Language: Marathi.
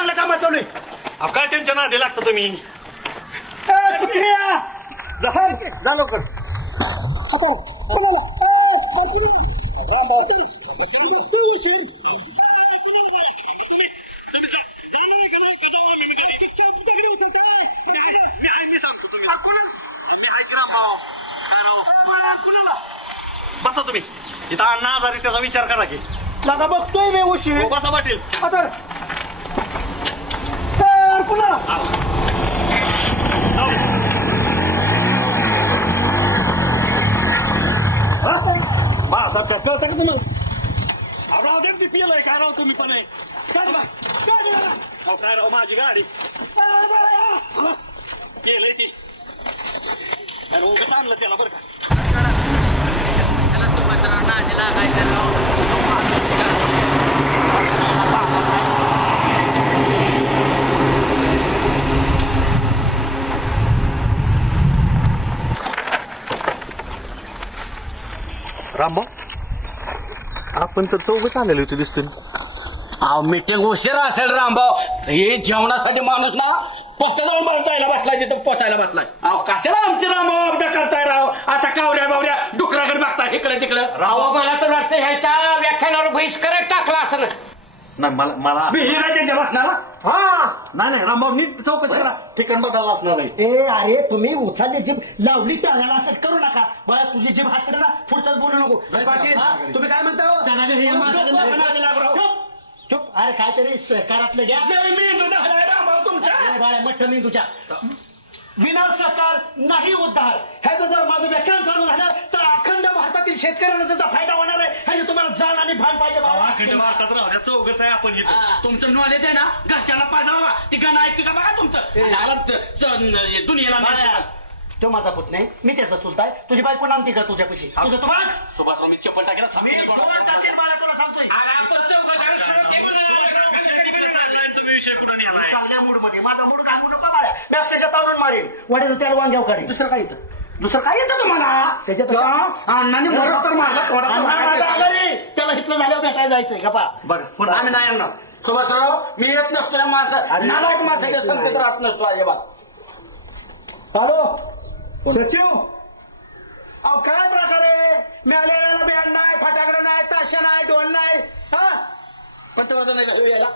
चांगलं काम चालू काय त्यांच्या नादी लागतं तुम्ही? जा लवकर. बसा तुम्ही इथं अण्णा आजारी त्याचा विचार करा की. दादा बघतोय मी उशीर. हो, बसा पाटील. आता कुणाला बाळासाहेब काय कळतं का तुम्हाला? पिलंय काय राव तुम्ही पण काय राव माझी गाडी केलंय की उगाच आणलं त्याला बरं का. रामभाऊ आपण तर चौघच आलेलो होतो दिसतो. मीटिंग उशीर असेल रामभाऊ. हे जेवणासाठी माणूस ना पोस्टा जाऊन मला जायला बसलाय तिथं पोचायला बसलाय. कशाला आमचे रामभाऊ अभ्यास करताय राव? आता कावऱ्या बावऱ्या डुकराकडे बघताय इकडे तिकडे. राव मला तर वाटतं ह्याच्या व्याख्यानावर बहिष्कार टाकला असं. नाही मला त्यांच्या बसणारा नाही रामभाऊ नीट चौकशी करा. ठिकाण बदलला असणार नाही. ए अरे तुम्ही उचलली जीभ लावली टाळायला असं करू नका. बघा तुझी जीभ हसते ना पुढच्याच बोलू नको. तुम्ही काय म्हणता हो? चुप. अरे काहीतरी सहकारातलं घ्या. मठ मी तुझ्या विना सहकार नाही उद्धार. ह्याचं जर माझं व्याख्यान चालू झालं तर अखंड भारतातील शेतकऱ्यांना त्याचा फायदा होणार आहे. ह्याची तुम्हाला जाण आणि भान पाहिजे. अखंड भारतात राहू द्या. चौघच आहे आपण इथं. तुमचं नॉलेज आहे ना घरच्याला पाहिजे बाबा. ती गाणं ऐकतो का बघा तुमचं दुनियेला. तो माझा पुत नाही. मी त्याचा चुलता आहे. तुझी बायको नामती का तुझ्यापाशी? तुझं तुम्हाला सुभाषराव मी चप्पल टाकेल चांगल्या मूड मध्ये माझा मूड घालू नका. मी अक्षरशः ताणून मारेन. वडील त्याला वांग्याव काढेल. दुसरं काय येतं? दुसरं काय येतं तुम्हाला त्याच्यात? अण्णाने मोठा तर मारला त्याला इथलं झाल्यावर भेटायला जायचंय का पा? बरं आम्ही नाही येणार. सुभाषराव मी येत नसतो या माणसं नालायक माणसाच्या संगतीत राहत नसतो अजिबात. हॅलो सचिव. अहो काय प्रकारे मिळालेला बँड नाही, फटाकडे नाही, ताशा नाही, ढोल नाही. पत्रवाचा नाही यायला